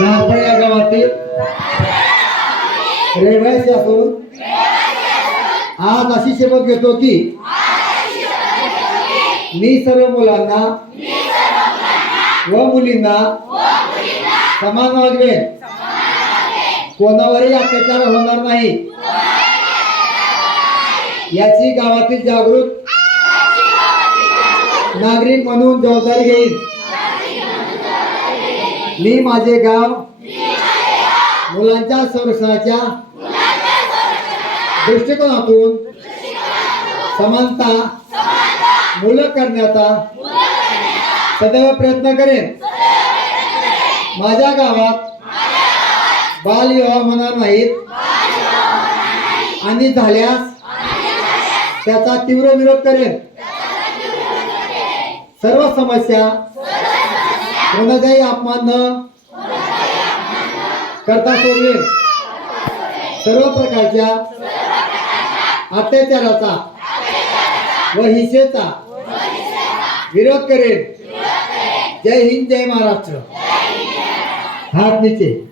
दारफळ या गावातील. रहिवासी असून आज अशी शपथ घेतो की मी सर्व मुलांना व मुलींना समान वागवेन. कोणावरही अत्याचार होणार नाही. याची गावातील जागृत नागरिक म्हणून जबाबदारी घेईल मी माझे गाव. मुलांच्या संरक्षणाच्या दृष्टिकोनातून समानता मुलं करण्याचा सदैव प्रयत्न करेन. माझ्या गावात बालविवाह होणार नाहीत. आणि झाल्यास त्याचा तीव्र विरोध करेन. सर्व समस्या कोणाचाही अपमान न करता सोडवेन सर्व प्रकारच्या अत्याचाराचा व हिंसेचा विरोध करेन. जय हिंद जय महाराष्ट्र. हात नीचे.